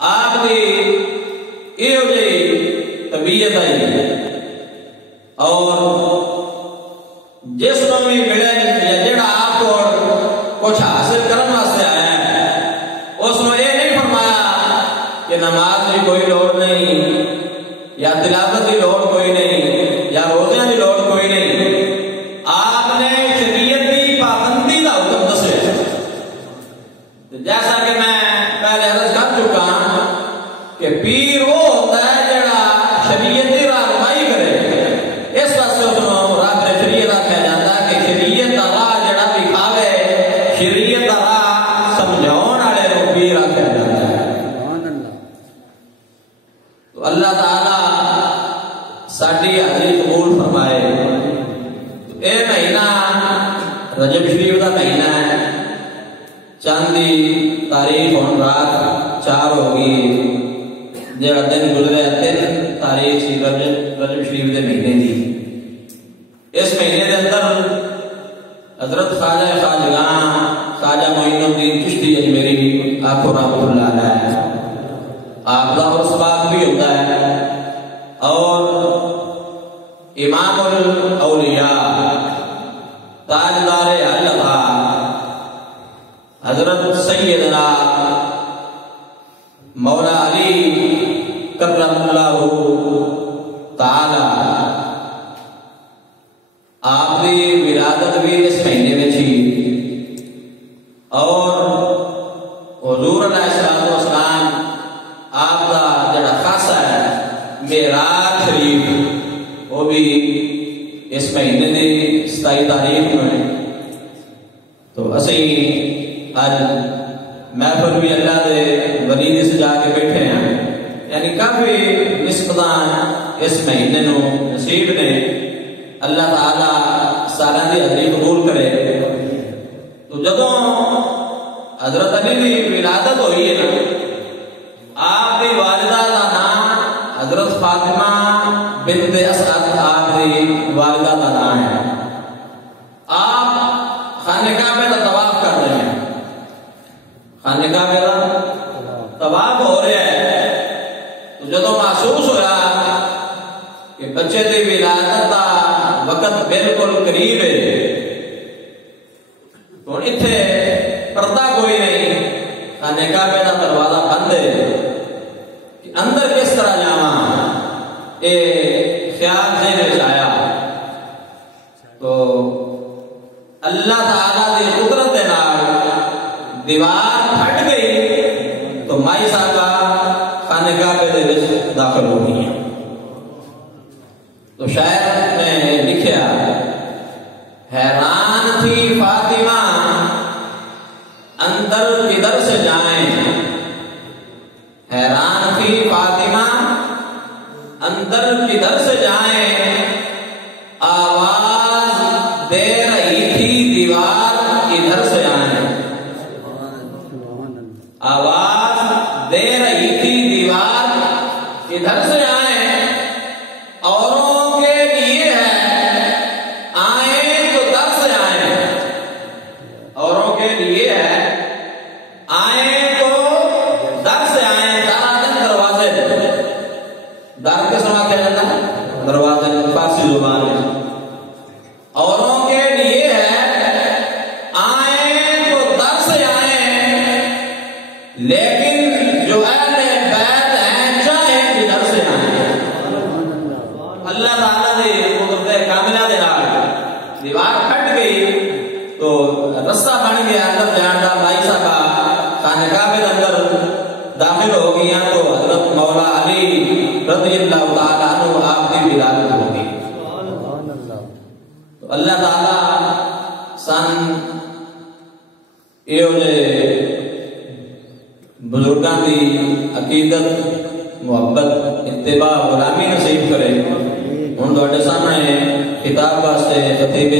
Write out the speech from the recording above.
आपकी इहो जी तबीयत आई और जिसमें भी मिले जेड़ा आपको कुछ हासिल करने वास्ते आया है उसमें यह नहीं फरमाया कि नमाज की कोई लोड़ नहीं या तिलावत की लोड़ कोई नहीं या रोज़ियां की लोड़ कोई नहीं। आपने शरीयत की पाबंदी का हुक्म दसे, जैसा कि मैं पहले अर्ज कर चुका कि पीर वो होता है जड़ा शरीयत की रहनुमाई करे। इस वास्ते उसको रब ने शरीयत आख्या जाता है कि शरीयत का राह जड़ा दिखावे, शरीयत का राह समझाने वाले को पीर आख्या जाता है। तो अल्लाह ताला साडी हाज़िरी कबूल फरमाए। ये महीना रजब शरीफ का महीना है। चांदी तारीख हम रात 4 होगी, जो दिन गुजरे 3 तारीख सी रजब शरीफ के महीने की। इस महीने के अंदर हजरत ख्वाजा खाजगां ख्वाजा मोइनुद्दीन चिश्ती अजमेरी आपको रहमतुल्लाह अलैह आपका उर्स भी होता है और इमामुल औलिया ताजदार अल्लाह हजरत सैयदना मौला अली करमल्लाहु ताला आपकी विलादत भी इस महीने में थी और हुजूर अलैहिस्सलाम आपका जड़ा खासा है मेराज शरीफ वो भी इस महीने की 27 तारीख में। तो असी आज महफिल भी अल्लाह के वली ने सजा के बैठे हैं, यानी काफी निस्बतां इस महीने को नसीब ने। अल्लाह ताला सारा की हाज़िरी कबूल करे। तो जदों हजरत अली की विलादत हुई है ना, आपकी वालिदा का नाम हजरत फातिमा बिन्त असद आपकी वालिदा का नाम है। आप खाने काबे का तवाफ कर रहे हैं, खाने काबे का तवाफ हो रहा है। तो जो महसूस होया कि बच्चे की विलादत का वक्त बिल्कुल करीब है, तो इत्थे पर्दा कोई नहीं, खाने काबे का दरवाजा बंद है कि अंदर किस तरह जावा, ये ख्याल से आया। तो अल्लाह ताला की कुदरत के नाल दीवार फट गई तो माई साहबा खाने काबे दे विच दाखिल हो गई। तो शायर ने लिखा, हैरान थी फातिमा अंदर किधर से जाएं, हैरान थी फातिमा अंदर किधर से जाएं, आवाज दे रही थी दीवार इधर से आए, आवाज दे रही थी दीवार इधर से आए। औरों के लिए है आए तो दर से आए, औरों के लिए है आए तो दर से आए। दरवाजे दर के समा क्या जाता है, दरवाजे फारसी जुबान में। औरों के लिए है आए तो दर से आए, लेकिन जो अहले बैत हैं चाहे किधर से आए। अल्लाह ताला ने कुदरत कामिला दे नाल दीवार फट गई तो रस्सा बन गया अंदर जान का। भाई साहब खाने काबे के अंदर दाखिल हो गया तो हजरत मौला अली रज़ियल्लाहु ताला अन्हु आपकी विलादत हो गई। तो अल्लाह ताला सन बुजुर्गों की अकीदत मुहब्बत इत्तिबा गुलामी नसीब करे। हुण तुहाडे सामने किताब वास्ते खतीब